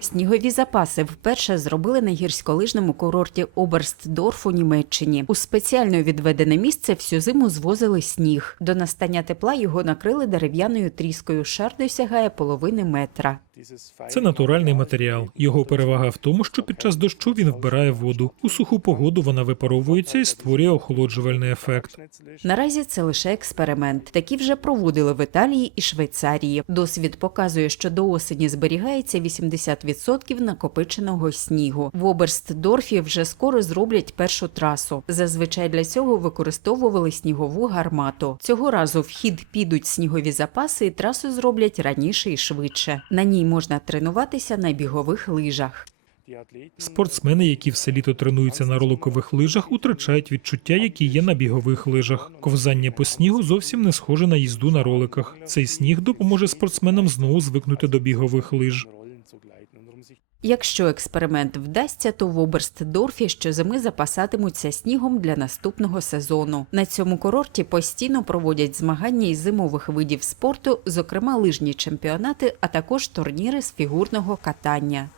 Снігові запаси вперше зробили на гірськолижному курорті Оберстдорф у Німеччині. У спеціально відведене місце всю зиму звозили сніг. До настання тепла його накрили дерев'яною тріскою. Шар досягає половини метра. Це натуральний матеріал. Його перевага в тому, що під час дощу він вбирає воду. У суху погоду вона випаровується і створює охолоджувальний ефект. Наразі це лише експеримент. Такі вже проводили в Італії і Швейцарії. Досвід показує, що до осені зберігається 80% накопиченого снігу. В Оберстдорфі вже скоро зроблять першу трасу. Зазвичай для цього використовували снігову гармату. Цього разу в хід підуть снігові запаси, і трасу зроблять раніше і швидше. На ній можна тренуватися на бігових лижах. Спортсмени, які все літо тренуються на роликових лижах, утрачають відчуття, які є на бігових лижах. Ковзання по снігу зовсім не схоже на їзду на роликах. Цей сніг допоможе спортсменам знову звикнути до бігових лиж. Якщо експеримент вдасться, то в Оберстдорфі щозими запасатимуться снігом для наступного сезону. На цьому курорті постійно проводять змагання із зимових видів спорту, зокрема лижні чемпіонати, а також турніри з фігурного катання.